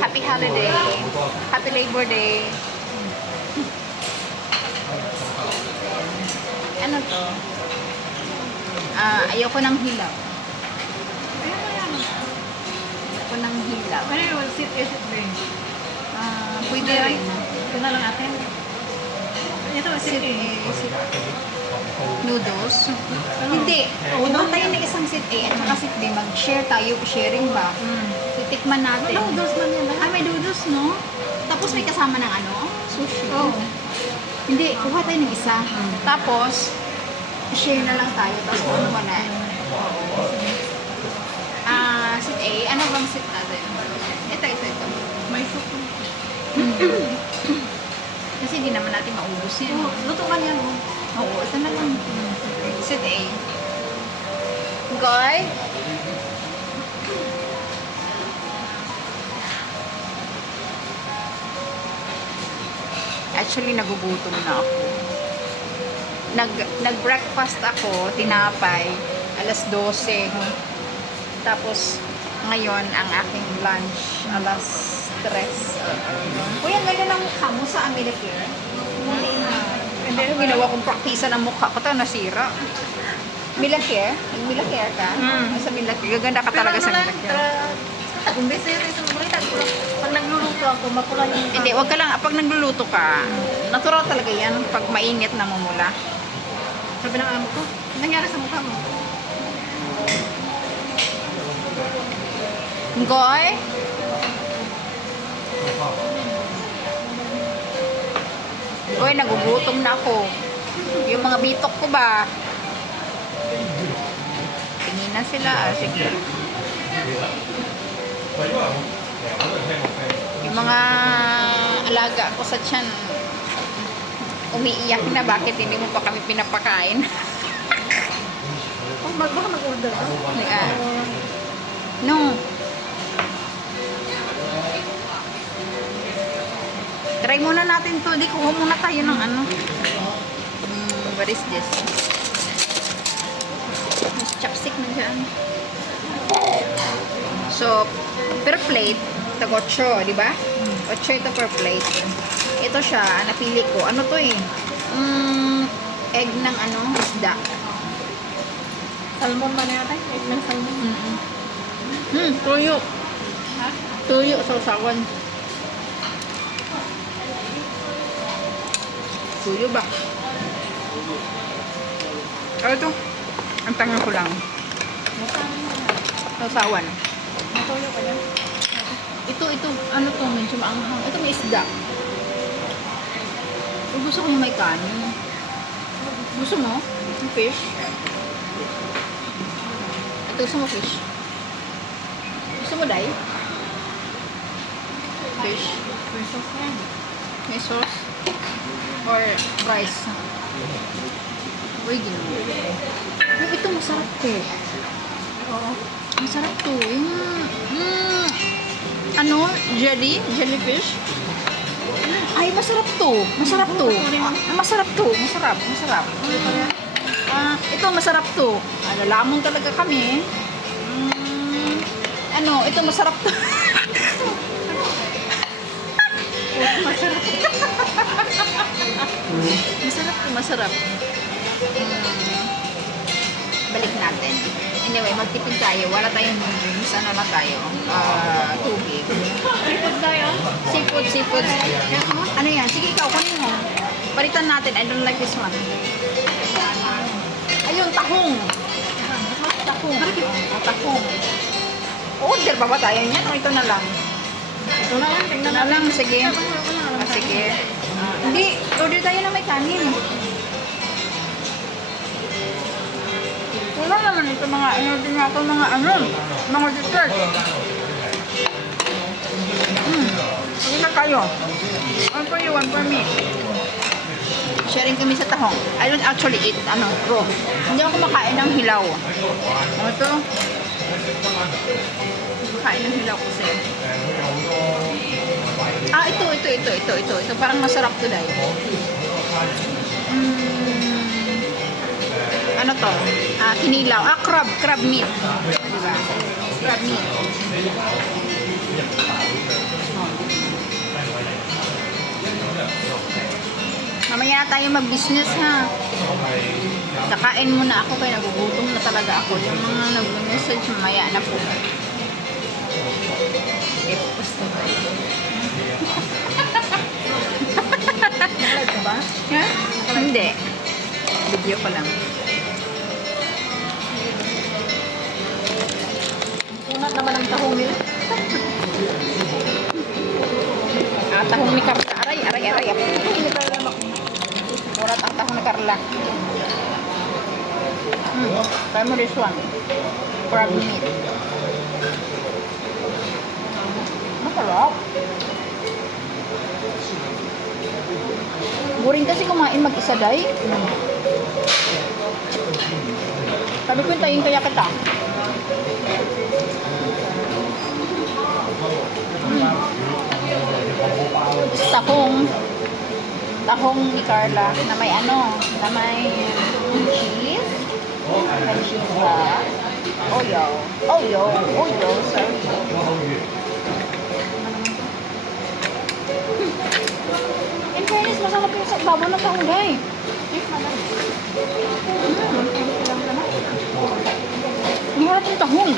Happy holiday. Happy Labor Day. Ano to? Ayoko ng hilaw. Ayoko ng hilaw. Ano yung sit A, sit B? Pwede rin. Ito na lang atin. Ito, sit A. Noodles. Hindi. Kuha tayo ng isang sit A at saka sit B. Mag-share tayo. Sharing ba? Titikman natin. Noodles man yan. May noodles, no? Tapos may kasama ng ano? Sushi. Oh. Hindi, kuha tayo ng isa. Tapos, share na lang tayo. Tapos kung ano wala. Sit A. Ano bang sit natin? Ito. May soup. Kasi hindi naman natin maubos yan. Oh, luto man yan. Oh. Oo, ito na lang. Sit A. Goy? Actually, nagugutom na ako. Nag-breakfast ako, tinapay, alas 12. Tapos, ngayon, ang aking lunch, alas 3. Kuya, gano'n ang mukha mo sa Americare? Hindi, ginawa kong praktisa ng mukha ko. Ito, nasira. Milacare? Nag-Milacare ka? Sa Milacare. Gaganda ka talaga sa Milacare. Kumbes na yun sa mga pag nagluluto ako, makulay yung... Hindi, wag ka lang. Pag nagluluto ka, natural talaga yan. Pag mainit na mamula. Sabi ng amo ko, nangyari sa mukha mo. Goy? Goy, nagugutom na ako. Yung mga bitok ko ba? Tingin na sila. Sige. Yung mga alaga ko sa tiyan, umiiyak na bakit hindi mo pa kami pinapakain. Oh, baka mag-order ka? No. Try muna natin to. Di kuha muna tayo ng ano. What is this? Mas chopstick na dyan. So, per plate, tag 8, di ba? 8 ito per plate. Ito siya, napili ko. Ano to eh? Egg ng ano, isda. Salmon man yata? Egg ng salmon. Tuyo. Ha? Tuyo, sausawan. Tuyo ba? Ano ito? Ang tangan ko lang. Sausawan. Matuyo ka yan. Ito, ano to, medyo maanghang. Ito may isda. Gusto ko yung may kanin. Gusto mo? Yung fish? Ito, gusto mo fish? Gusto mo, Day? Fish? May sauce yan. May sauce? Or rice? Uy, ginawa. Ito, masarap to. Oo. Masarap to. Ano? Jellyfish? Ay, masarap to. Masarap to. Masarap to. Masarap. Ito, masarap to. Lamon talaga kami. Ano? Ito, masarap to. Masarap. Masarap to, masarap. Balik natin. Anyway, magtipid tayo. Wala tayong drinks. Ano lang tayo? Tubig. Seafood tayo. Seafood. Ano yan? Sige, ikaw, kunin mo. Palitan natin. I don't like this one. Ayun, tahong. Tahong. Order pa ba tayo niyan? O ito na lang? Ito na lang. Tingnan Na lang, natin. sige. Sige. Hindi, order tayo na may kanin. Wala naman ito mga ano din ako mga dessert. Sige na kayo. One for you, one for me. Sharing kami sa tahong. I don't actually eat raw. Hindi ako kumakain ng hilaw. Ito. Kumakain ng hilaw kasi. Ito. Parang masarap to dahil. Ano to? Kinilaw. Crab meat. Diba? Crab meat. tayo mag-business ha. Kakain muna ako kaya nagugutom na talaga ako. Yung mga nag-message, mamaya na po. Gusto ba? Nakalag ka ba? Ha? Hindi. Video ko lang. Tunat naman ang tahong nila. Tahong ni Carla. Aray. Hindi talaga Murat ang tahong ni Carla. Try mo this one. Crab meat. Masarap. Boring kasi kumain mag-isa, day. Sabi ko, hintayin kaya kita. Tahong ni Carla na may na may cheese. May cheese pa. Oyo, sorry. In fairness, masarap yung sa babo na tahong, day. Ang harap yung tahong.